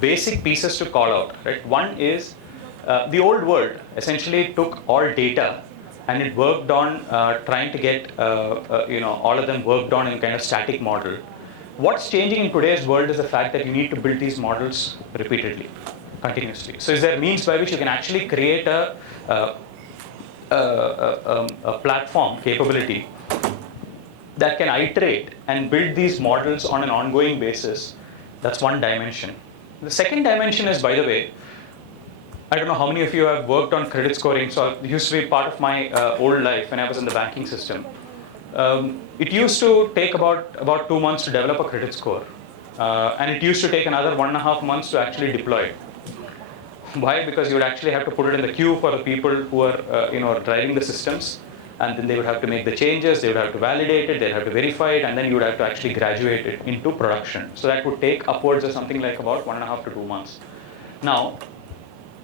basic pieces to call out, right? One is the old world essentially took all data and it worked on trying to get all of them worked on in kind of static model. What's changing in today's world is the fact that you need to build these models repeatedly, continuously. So is there a means by which you can actually create a platform capability that can iterate and build these models on an ongoing basis? That's one dimension. The second dimension is, by the way, I don't know how many of you have worked on credit scoring. So it used to be part of my old life when I was in the banking system. It used to take about 2 months to develop a credit score. And it used to take another 1.5 months to actually deploy it. Why? Because you would actually have to put it in the queue for the people who are driving the systems, and then they would have to make the changes, they would have to validate it, they'd have to verify it, and then you would have to actually graduate it into production. So that would take upwards of something like about 1.5 to 2 months. Now,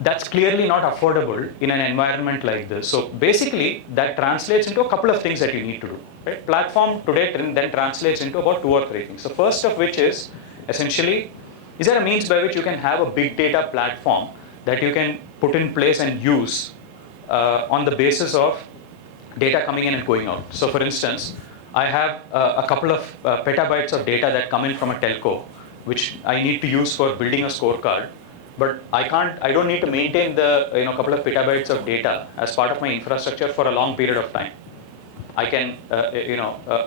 that's clearly not affordable in an environment like this. So basically, that translates into a couple of things that you need to do. Right? Platform today then translates into about 2 or 3 things. The first of which is essentially, is there a means by which you can have a big data platform that you can put in place and use on the basis of data coming in and going out? So for instance, I have a couple of petabytes of data that come in from a telco, which I need to use for building a scorecard. But I don't need to maintain the couple of petabytes of data as part of my infrastructure for a long period of time. I can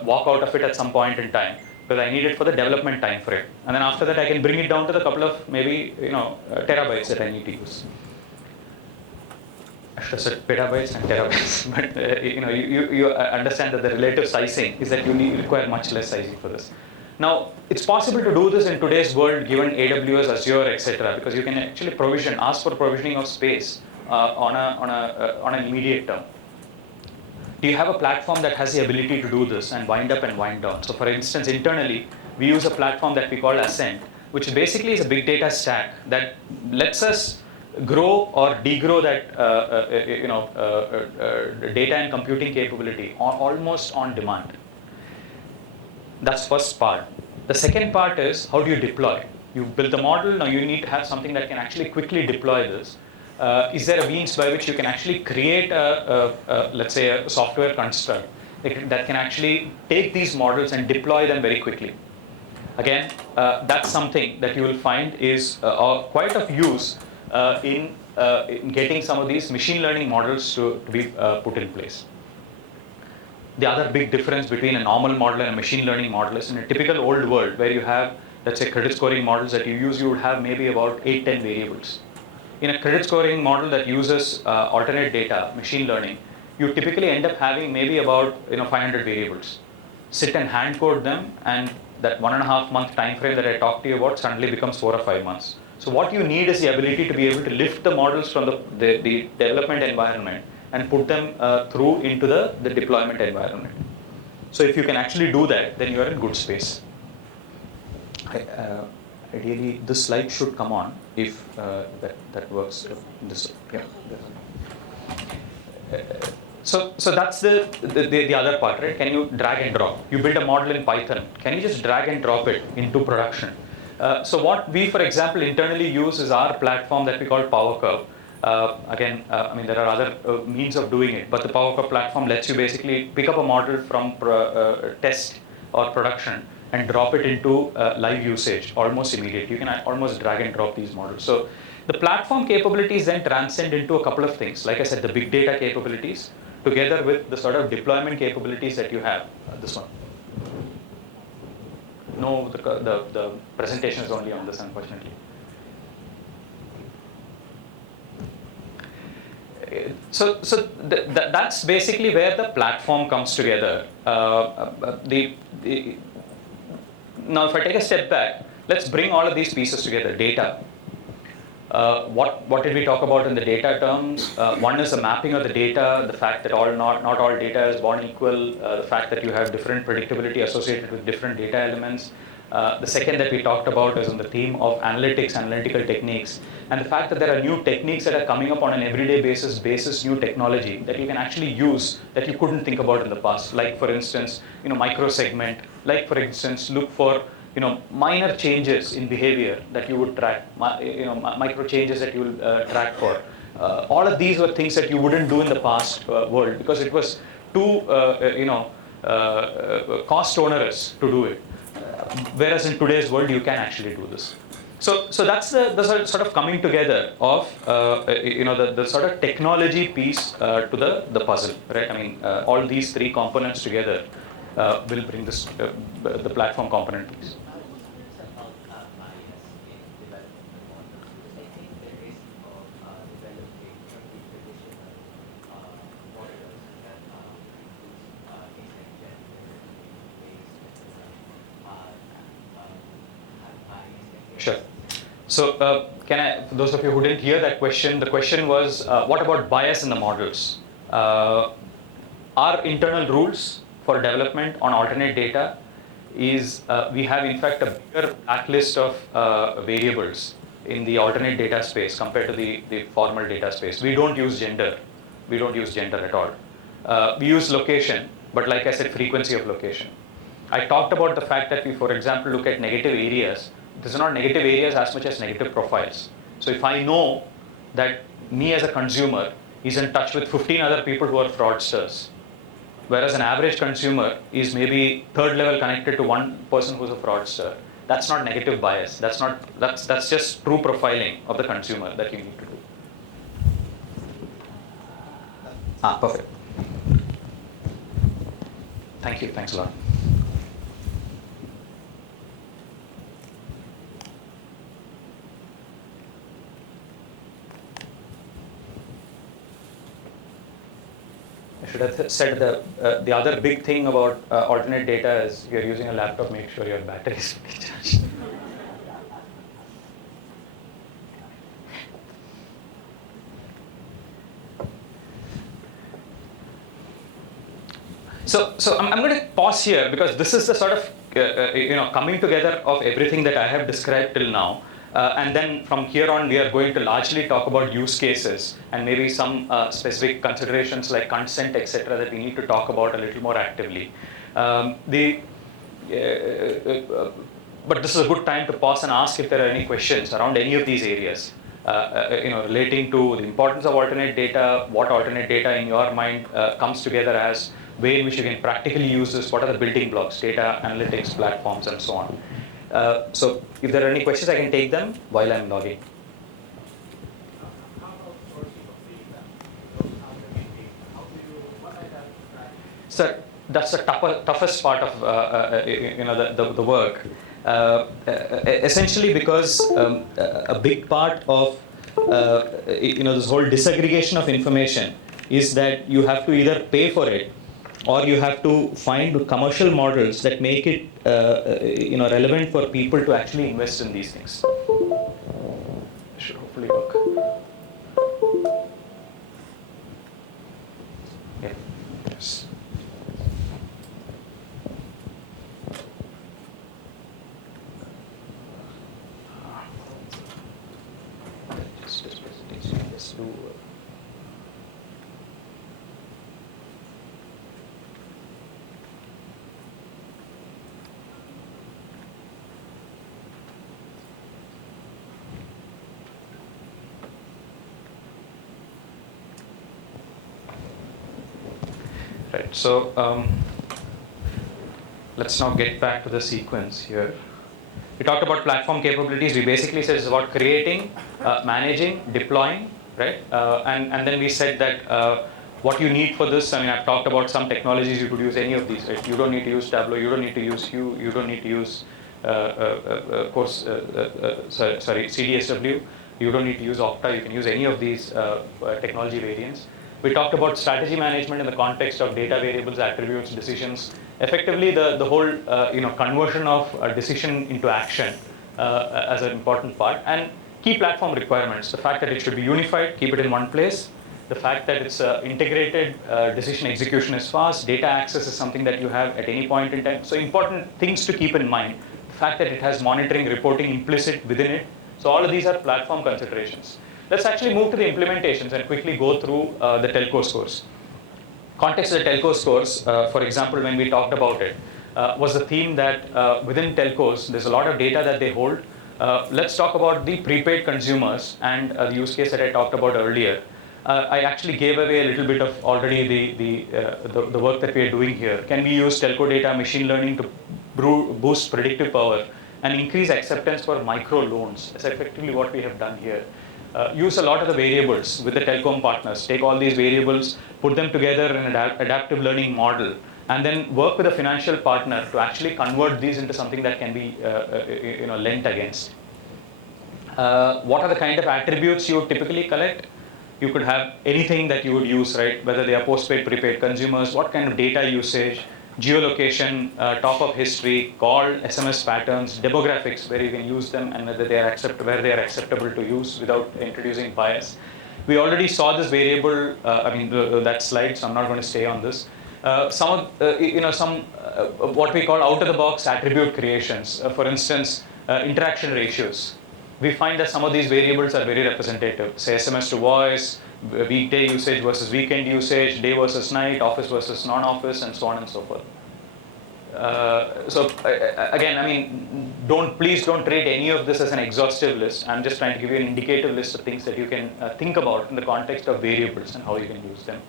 walk out of it at some point in time because I need it for the development time frame. And then after that, I can bring it down to the couple of maybe terabytes that I need to use. I should have said petabytes and terabytes, but you understand that the relative sizing is that you require much less sizing for this. Now, it's possible to do this in today's world given AWS, Azure, etc., because you can actually ask for provisioning of space on an immediate term. Do you have a platform that has the ability to do this and wind up and wind down? So for instance, internally, we use a platform that we call Ascent, which basically is a big data stack that lets us grow or degrow that data and computing capability almost on demand. That's first part. The second part is, how do you deploy? You build the model, now you need to have something that can actually quickly deploy this. Is there a means by which you can actually create let's say a software construct that can actually take these models and deploy them very quickly? Again, that's something that you will find is quite of use in getting some of these machine learning models to be put in place. The other big difference between a normal model and a machine learning model is in a typical old world where you have, let's say, credit scoring models that you use, you would have maybe about 8-10 variables. In a credit scoring model that uses alternate data, machine learning, you typically end up having maybe about 500 variables. Sit and hand code them, and that 1.5 month time frame that I talked to you about suddenly becomes 4 or 5 months. So what you need is the ability to be able to lift the models from the development environment and put them through into the deployment environment. So if you can actually do that, then you are in good space. Ideally, this slide should come on if that works. So that's the other part, right? Can you drag and drop? You build a model in Python. Can you just drag and drop it into production? So what we, for example, internally use is our platform that we call PowerCurve. Again, I mean, there are other means of doing it, but the PowerCurve platform lets you basically pick up a model from test or production and drop it into live usage almost immediately. You can almost drag and drop these models. So the platform capabilities then transcend into a couple of things. Like I said, the big data capabilities together with the sort of deployment capabilities that you have. This one. No, the presentation is only on this, unfortunately. So that's basically where the platform comes together. Now, if I take a step back, let's bring all of these pieces together. Data. What did we talk about in the data terms? One is the mapping of the data, the fact that not all data is born equal, the fact that you have different predictability associated with different data elements. The second that we talked about is on the theme of analytics, analytical techniques, and the fact that there are new techniques that are coming up on an everyday basis, new technology that you can actually use that you couldn't think about in the past. Like for instance, microsegment. Like for instance, look for minor changes in behavior that you would track, micro changes that you will track for. All of these were things that you wouldn't do in the past world because it was too, cost onerous to do it. Whereas in today's world, you can actually do this. So that's the sort of coming together of the sort of technology piece to the puzzle, right? I mean, all these three components together will bring this the platform component piece. Sure. So can I, for those of you who didn't hear that question, the question was, what about bias in the models? Our internal rules for development on alternate data is we have in fact a bigger backlist of variables in the alternate data space compared to the formal data space. We don't use gender. We don't use gender at all. We use location, but like I said, frequency of location. I talked about the fact that we, for example, look at negative areas. These are not negative areas as much as negative profiles. So if I know that me as a consumer is in touch with 15 other people who are fraudsters, whereas an average consumer is maybe third level connected to one person who's a fraudster, that's not negative bias. That's just true profiling of the consumer that you need to do. Perfect. Thank you. Thanks a lot. I should have said the other big thing about alternate data is you're using a laptop, make sure your battery is fully charged. So I'm going to pause here because this is the sort of coming together of everything that I have described till now. And then from here on, we are going to largely talk about use cases and maybe some specific considerations like consent, etc., that we need to talk about a little more actively. But this is a good time to pause and ask if there are any questions around any of these areas, relating to the importance of alternate data, what alternate data in your mind comes together as, way in which you can practically use this, what are the building blocks, data analytics platforms, and so on. So if there are any questions, I can take them while I'm logging. So that's the toughest part of the work. Essentially, because a big part of this whole disaggregation of information is that you have to either pay for it, or you have to find commercial models that make it relevant for people to actually invest in these things. It should hopefully work. Yeah. Yes. Just do. Right, so let's now get back to the sequence here. We talked about platform capabilities. We basically said it's about creating, managing, deploying, right? And then we said that what you need for this, I mean, I've talked about some technologies. You could use any of these, right? You don't need to use Tableau. You don't need to use Hue. You don't need to use, CDSW. You don't need to use Okta. You can use any of these technology variants. We talked about strategy management in the context of data variables, attributes, decisions. Effectively, the whole conversion of a decision into action as an important part. And key platform requirements, the fact that it should be unified, keep it in one place. The fact that it's integrated, decision execution is fast, data access is something that you have at any point in time. So important things to keep in mind. The fact that it has monitoring, reporting implicit within it. So all of these are platform considerations. Let's actually move to the implementations and quickly go through the telco scores. Context of the telco scores, for example, when we talked about it, was the theme that within telcos, there's a lot of data that they hold. Let's talk about the prepaid consumers and the use case that I talked about earlier. I actually gave away a little bit of already the work that we are doing here. Can we use telco data, machine learning to boost predictive power and increase acceptance for micro loans? That's effectively what we have done here. Use a lot of the variables with the telecom partners. Take all these variables, put them together in an adaptive learning model, and then work with a financial partner to actually convert these into something that can be lent against. What are the kind of attributes you would typically collect? You could have anything that you would use, right? Whether they are postpaid, prepaid consumers, what kind of data usage, geolocation, top-up history, call, SMS patterns, demographics, where you can use them and whether they are where they are acceptable to use without introducing bias. We already saw this variable, that slide, so I'm not going to stay on this. Some what we call out-of-the-box attribute creations. For instance, interaction ratios. We find that some of these variables are very representative. Say SMS to voice, weekday usage versus weekend usage, day versus night, office versus non-office, and so on and so forth. Again, please don't treat any of this as an exhaustive list. I'm just trying to give you an indicative list of things that you can think about in the context of variables and how you can use them.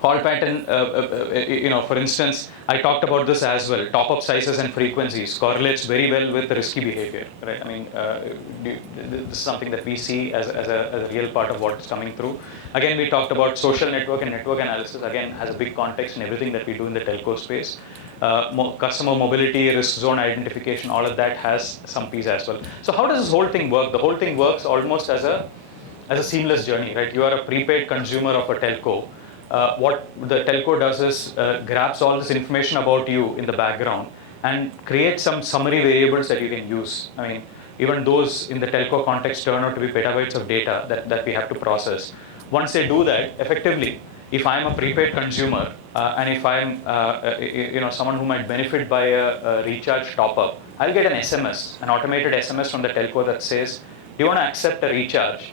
Call pattern, for instance, I talked about this as well. Top-up sizes and frequencies correlates very well with risky behavior, right? This is something that we see as a real part of what's coming through. Again, we talked about social network and network analysis. Again, has a big context in everything that we do in the telco space. Customer mobility, risk zone identification, all of that has some piece as well. So how does this whole thing work? The whole thing works almost as a seamless journey, right? You are a prepaid consumer of a telco. What the telco does is grabs all this information about you in the background and creates some summary variables that you can use. Even those in the telco context turn out to be petabytes of data that we have to process. Once they do that, effectively, if I'm a prepaid consumer and if I'm someone who might benefit by a recharge top-up, I'll get an SMS, an automated SMS from the telco that says, do you want to accept a recharge?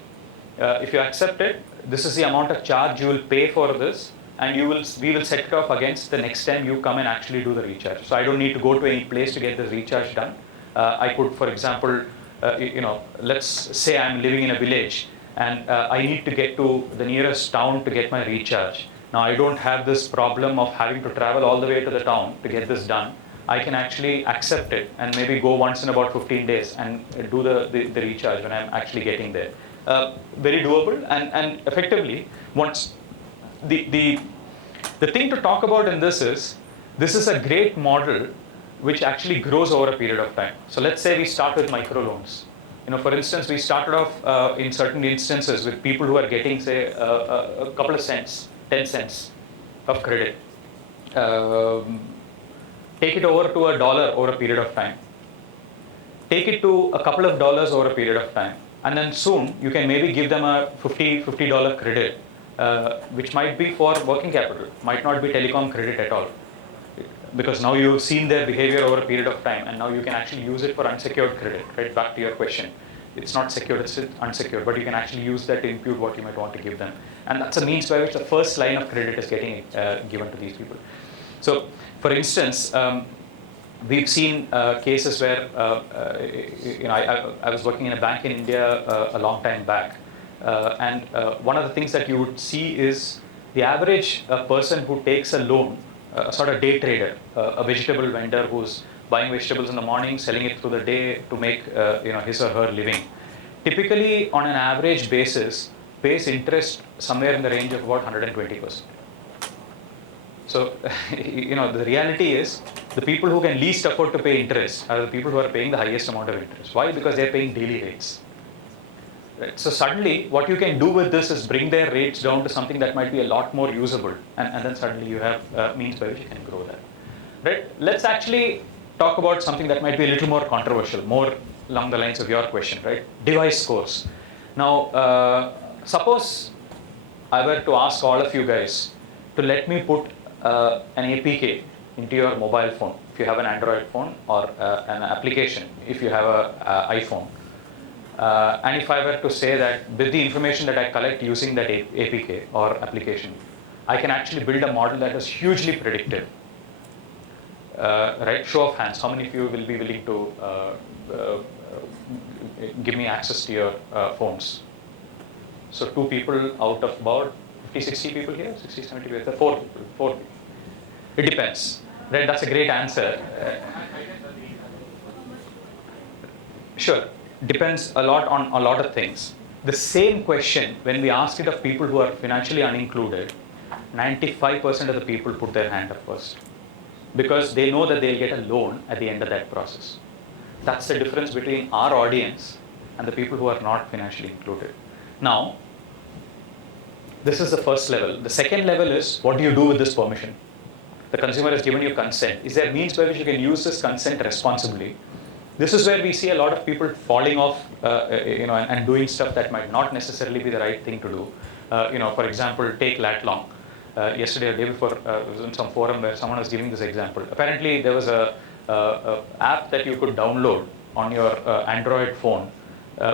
If you accept it, this is the amount of charge you will pay for this, and we will set it off against the next time you come and actually do the recharge. So I don't need to go to any place to get the recharge done. I could, for example, let's say I'm living in a village and I need to get to the nearest town to get my recharge. Now I don't have this problem of having to travel all the way to the town to get this done. I can actually accept it and maybe go once in about 15 days and do the recharge when I'm actually getting there. Very doable, and effectively, once the thing to talk about in this is a great model which actually grows over a period of time. So let's say we start with microloans. For instance, we started off in certain instances with people who are getting, say, a couple of cents, 10 cents of credit. Take it over to $1 over a period of time. Take it to a couple of dollars over a period of time. And then soon, you can maybe give them a $50 credit, which might be for working capital, might not be telecom credit at all. Because now you've seen their behavior over a period of time, and now you can actually use it for unsecured credit, right? Back to your question. It's not secured, it's unsecured, but you can actually use that to impute what you might want to give them. And that's a means by which the first line of credit is getting given to these people. So, for instance, we've seen cases where, I was working in a bank in India a long time back. And one of the things that you would see is the average person who takes a loan, a sort of day trader, a vegetable vendor who's buying vegetables in the morning, selling it through the day to make his or her living. Typically, on an average basis, pays interest somewhere in the range of about 120%. So, the reality is, the people who can least afford to pay interest are the people who are paying the highest amount of interest. Why? Because they're paying daily rates. Right? So suddenly, what you can do with this is bring their rates down to something that might be a lot more usable, and then suddenly you have means by which you can grow that. Right? Let's actually talk about something that might be a little more controversial, more along the lines of your question, right? Device scores. Now, suppose I were to ask all of you guys to let me put an APK into your mobile phone, if you have an Android phone, or an application, if you have an iPhone. And if I were to say that with the information that I collect using that APK or application, I can actually build a model that is hugely predictive. right? Show of hands. How many of you will be willing to give me access to your phones? So 2 people out of about 50, 60 people here, 60, 70 people, 4 people, 4 people. It depends, right? That's a great answer. Sure, depends a lot on a lot of things. The same question, when we ask it of people who are financially unincluded, 95% of the people put their hand up first because they know that they'll get a loan at the end of that process. That's the difference between our audience and the people who are not financially included. Now, this is the first level. The second level is, what do you do with this permission? The consumer has given you consent. Is there means by which you can use this consent responsibly? This is where we see a lot of people falling off, and doing stuff that might not necessarily be the right thing to do. For example, take lat long. Yesterday or day before, I was in some forum where someone was giving this example. Apparently, there was a app that you could download on your Android phone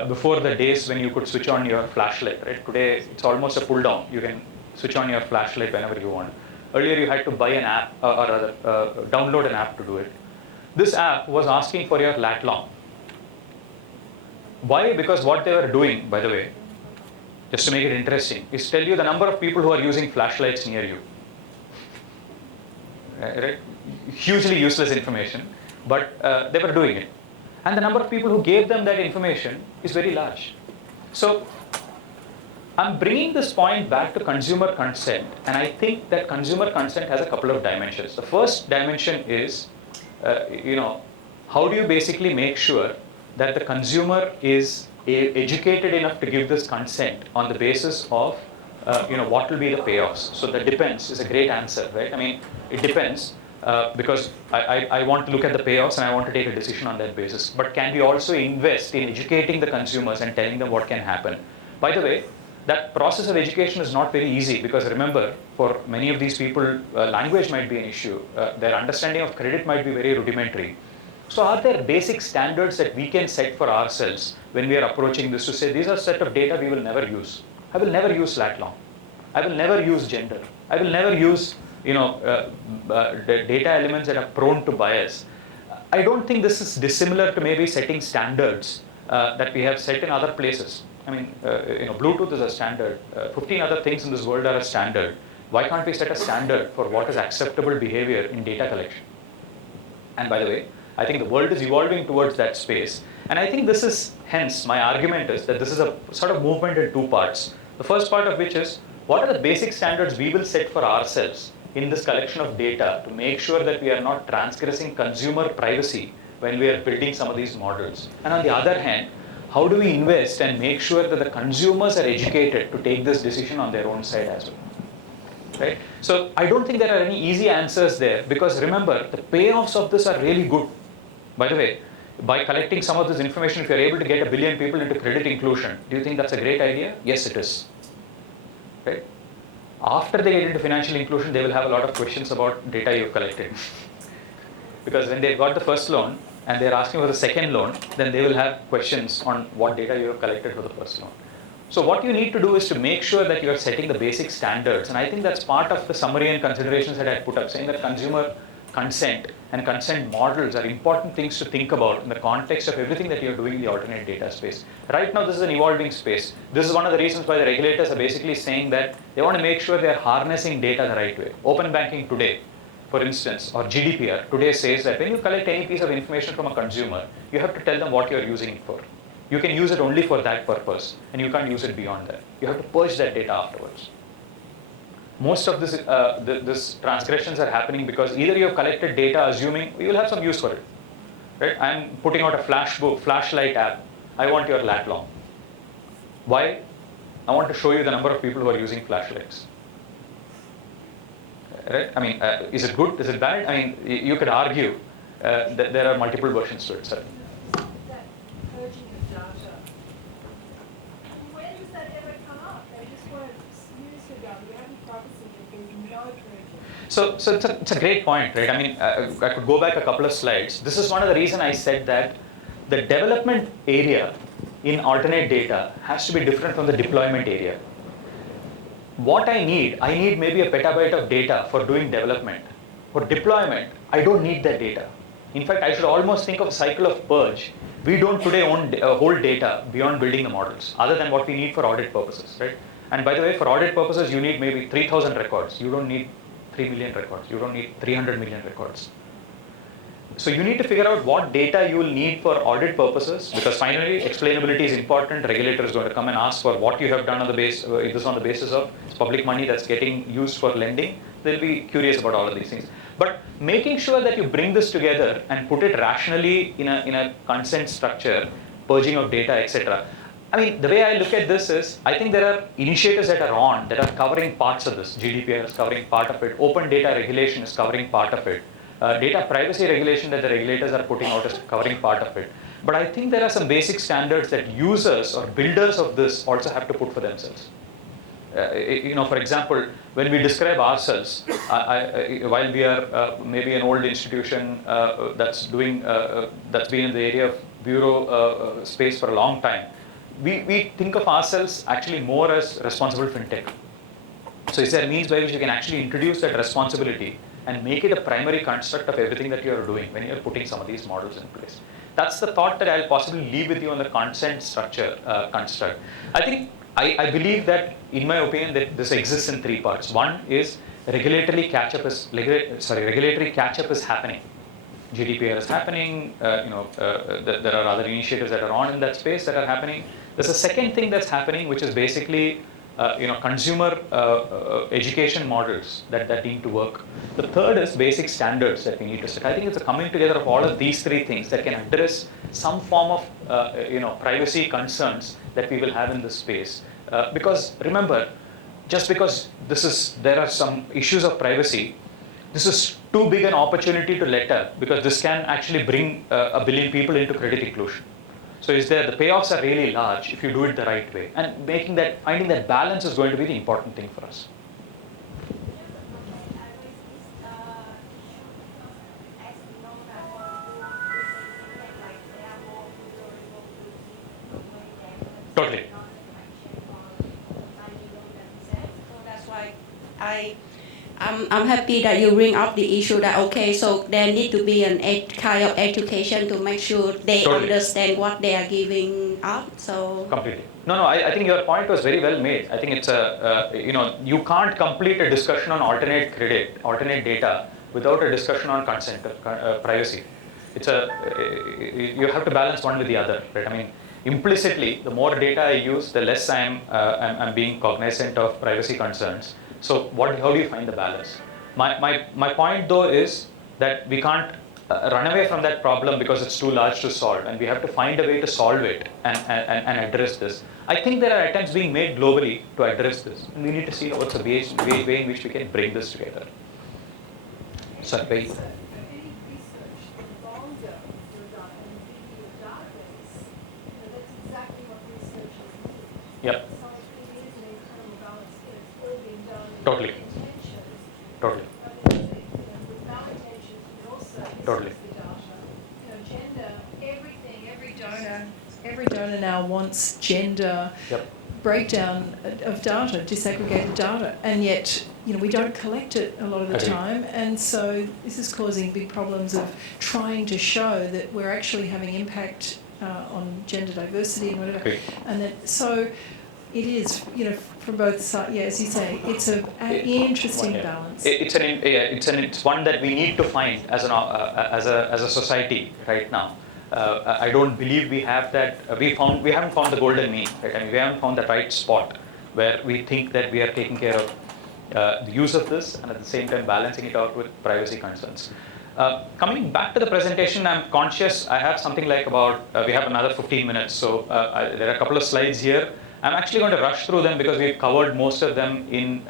before the days when you could switch on your flashlight. Right? Today, it's almost a pull down. You can switch on your flashlight whenever you want. Earlier, you had to buy an app, or rather, download an app to do it. This app was asking for your lat long. Why? Because what they were doing, by the way, just to make it interesting, is tell you the number of people who are using flashlights near you. Right? Hugely useless information, but they were doing it. And the number of people who gave them that information is very large. So I'm bringing this point back to consumer consent, and I think that consumer consent has a couple of dimensions. The first dimension is, how do you basically make sure that the consumer is educated enough to give this consent on the basis of, what will be the payoffs? So that depends is a great answer, right? I mean, it depends because I want to look at the payoffs and I want to take a decision on that basis. But can we also invest in educating the consumers and telling them what can happen? By the way, that process of education is not very easy because remember, for many of these people, language might be an issue. Their understanding of credit might be very rudimentary. So are there basic standards that we can set for ourselves when we are approaching this to say, these are a set of data we will never use. I will never use lat long. I will never use gender. I will never use data elements that are prone to bias. I don't think this is dissimilar to maybe setting standards that we have set in other places. I mean, Bluetooth is a standard. 15 other things in this world are a standard. Why can't we set a standard for what is acceptable behavior in data collection? And by the way, I think the world is evolving towards that space. And I think this is, hence, my argument is that this is a sort of movement in 2 parts. The first part of which is, what are the basic standards we will set for ourselves in this collection of data to make sure that we are not transgressing consumer privacy when we are building some of these models? And on the other hand, how do we invest and make sure that the consumers are educated to take this decision on their own side as well? Right? So I don't think there are any easy answers there because remember, the payoffs of this are really good. By the way, by collecting some of this information, if you're able to get 1 billion people into credit inclusion, do you think that's a great idea? Yes, it is. Right? After they get into financial inclusion, they will have a lot of questions about data you've collected. Because when they got the first loan and they're asking for the second loan, then they will have questions on what data you have collected for the first loan. So what you need to do is to make sure that you are setting the basic standards. And I think that's part of the summary and considerations that I put up, saying that consumer consent and consent models are important things to think about in the context of everything that you're doing in the alternate data space. Right now, this is an evolving space. This is one of the reasons why the regulators are basically saying that they want to make sure they're harnessing data the right way. Open banking today, for instance, or GDPR today says that when you collect any piece of information from a consumer, you have to tell them what you're using it for. You can use it only for that purpose, and you can't use it beyond that. You have to purge that data afterwards. Most of this transgressions are happening because either you have collected data assuming you will have some use for it. Right? I'm putting out a flashlight app. I want your lat long. Why? I want to show you the number of people who are using flashlights. Right? I mean, is it good? Is it bad? I mean, you could argue that there are multiple versions to it, certainly. That purging of data, when does that ever come up? They just weren't years ago. We haven't privacy, there's no purging. So it's a great point, right? I mean, I could go back a couple of slides. This is one of the reasons I said that the development area in alternate data has to be different from the deployment area. What I need maybe a petabyte of data for doing development. For deployment, I don't need that data. In fact, I should almost think of a cycle of purge. We don't today hold data beyond building the models, other than what we need for audit purposes, right? And by the way, for audit purposes, you need maybe 3,000 records. You don't need 3 million records. You don't need 300 million records. So you need to figure out what data you will need for audit purposes, because finally explainability is important. Regulator is going to come and ask for what you have done on the base. If this on the basis of it's public money that's getting used for lending, they'll be curious about all of these things. But making sure that you bring this together and put it rationally in a consent structure, purging of data, etc. I mean, the way I look at this is, I think there are initiatives that are on that are covering parts of this. GDPR is covering part of it. Open data regulation is covering part of it. Data privacy regulation that the regulators are putting out is covering part of it. But I think there are some basic standards that users or builders of this also have to put for themselves. For example, when we describe ourselves, while we are maybe an old institution that's been in the area of bureau space for a long time, we think of ourselves actually more as responsible fintech. So is there a means by which you can actually introduce that responsibility and make it a primary construct of everything that you are doing when you are putting some of these models in place? That's the thought that I'll possibly leave with you on the consent structure construct. I believe that, in my opinion, that this exists in three parts. One is regulatory catch-up is happening. GDPR is happening. There are other initiatives that are on in that space that are happening. There's a second thing that's happening, which is basically consumer education models that need to work. The third is basic standards that we need to set. I think it's a coming together of all of these three things that can address some form of privacy concerns that we will have in this space. Because remember, just because there are some issues of privacy, this is too big an opportunity to let up, because this can actually bring 1 billion people into credit inclusion. So the payoffs are really large if you do it the right way, and finding that balance is going to be the important thing for us. Totally. That's why I'm happy that you bring up the issue that, okay, so there need to be an kind of education to make sure they understand what they are giving up. So completely. No, I think your point was very well made. I think it's you can't complete a discussion on alternate data without a discussion on consent, privacy. You have to balance one with the other, right? I mean, implicitly, the more data I use, the less I'm being cognizant of privacy concerns. So how do you find the balance? My point though is that we can't run away from that problem because it's too large to solve, and we have to find a way to solve it and address this. I think there are attempts being made globally to address this, and we need to see what's the way in which we can bring this together. Sorry, Any research involved your data and the database, that's exactly what research is. Yep. So it is an incredible balance here. It's all being done with Totally. intentions. Totally. But with malintentions, but also Totally. the data. Gender, every donor now wants gender breakdown of data, disaggregated data, and yet we don't collect it a lot of the time, and so this is causing big problems of trying to show that we're actually having impact on gender diversity and whatever. Okay. And that, so it is, from both sides. Yeah, as you say, it's an interesting balance. It's one that we need to find as a society right now. I don't believe we have that. We haven't found the golden mean, right? I mean, we haven't found the right spot where we think that we are taking care of the use of this and at the same time balancing it out with privacy concerns. Coming back to the presentation, I'm conscious I have something like we have another 15 minutes. So there are a couple of slides here. I'm actually going to rush through them because we've covered most of them in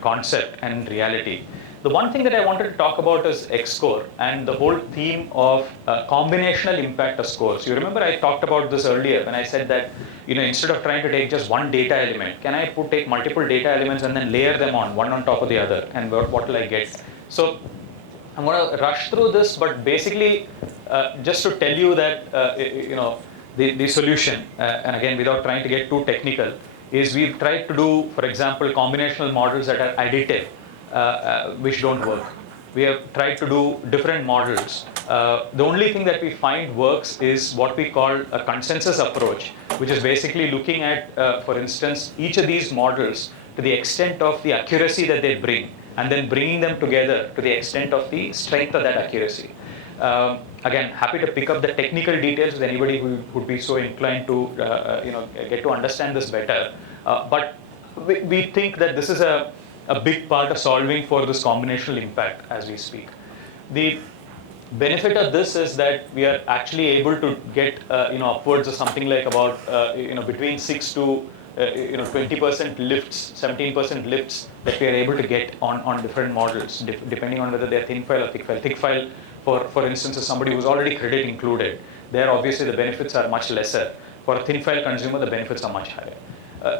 concept and reality. The one thing that I wanted to talk about is X-score and the whole theme of combinational impact of scores. You remember I talked about this earlier when I said that instead of trying to take just one data element, can I take multiple data elements and then layer them one on top of the other, and what will I get? So I'm going to rush through this, but basically just to tell you that the solution, and again without trying to get too technical, is we've tried to do, for example, combinational models that are additive, which don't work. We have tried to do different models. The only thing that we find works is what we call a consensus approach, which is basically looking at, for instance, each of these models to the extent of the accuracy that they bring, and then bringing them together to the extent of the strength of that accuracy. Again, happy to pick up the technical details with anybody who would be so inclined to get to understand this better. But we think that this is a big part of solving for this combinational impact as we speak. The benefit of this is that we are actually able to get upwards of something like about between 6 to 20% lifts, 17% lifts that we are able to get on different models, depending on whether they're thin file or thick file. Thick file, for instance, is somebody who's already credit included. There, obviously, the benefits are much lesser. For a thin file consumer, the benefits are much higher.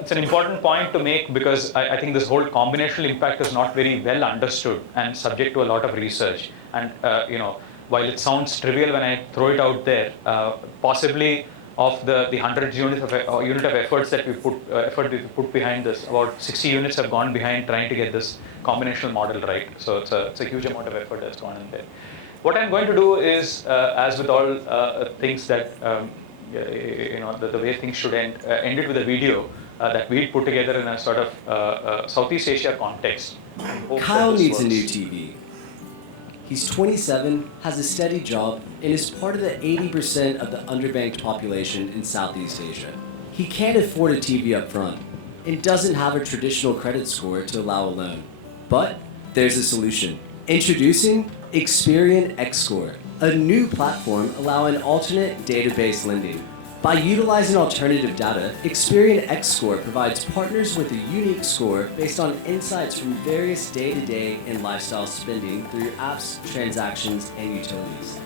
It's an important point to make because I think this whole combinational impact is not very well understood and subject to a lot of research. And while it sounds trivial when I throw it out there, possibly of the 100 unit of efforts that we put behind this, about 60 units have gone behind trying to get this combinational model right. So it's a huge amount of effort that's gone in there. What I'm going to do is, as with all things that the way things should end it with a video that we put together in a sort of Southeast Asia context. Kyle needs a new TV. He's 27, has a steady job, and is part of the 80% of the underbanked population in Southeast Asia. He can't afford a TV up front and doesn't have a traditional credit score to allow a loan. But there's a solution. Introducing Experian X-Score, a new platform allowing alternate database lending. By utilizing alternative data, Experian X-Score provides partners with a unique score based on insights from various day-to-day and lifestyle spending through apps, transactions, and utilities.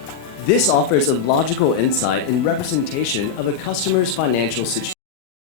This offers a logical insight and representation of a customer's financial situation.